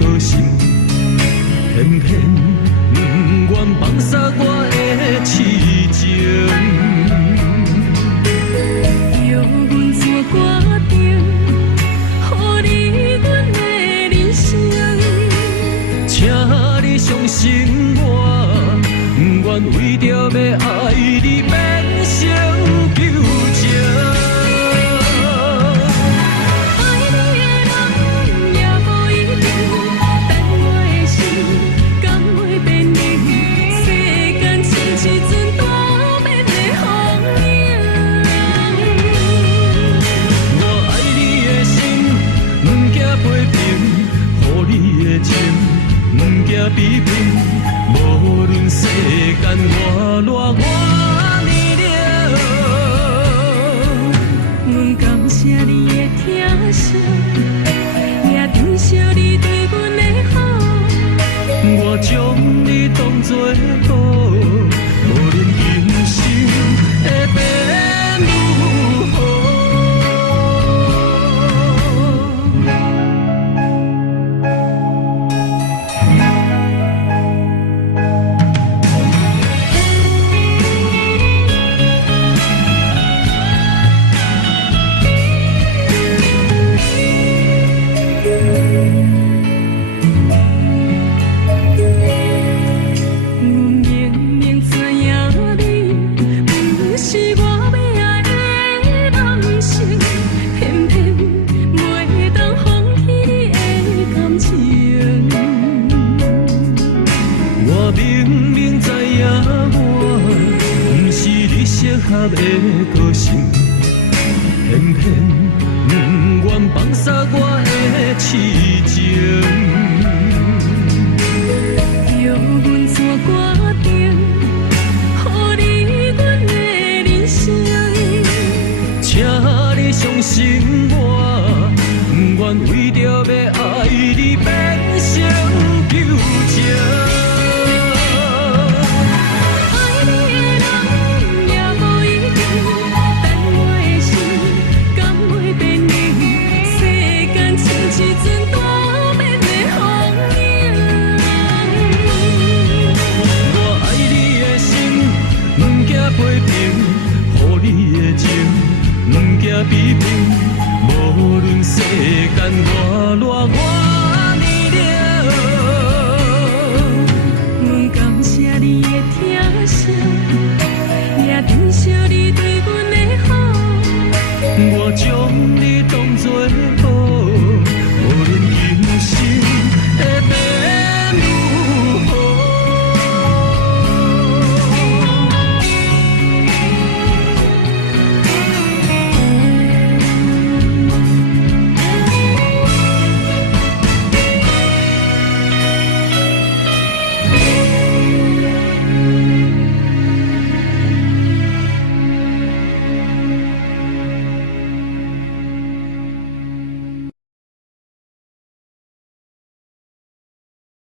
个性，偏偏不愿放下我的痴情。叫阮怎决定，予你阮的人生？请你相信我，不愿为着要爱你变成旧情。爱你的人也无一定，但我的心敢会变冷？世间亲像阵大变的风影。我爱你的心，不惊批评；予你的情，不惊批评。无论世间外热外热，阮感谢你的疼惜，也珍惜你对阮的好。我将你当作宝，无论今生会变如何。合的个性，偏偏不愿放下我的痴情。叫阮怎决定，予你阮的人生？请你相信我，不愿为着要爱你变成旧情。批评，予你的情，不惊批评。无论世间外热外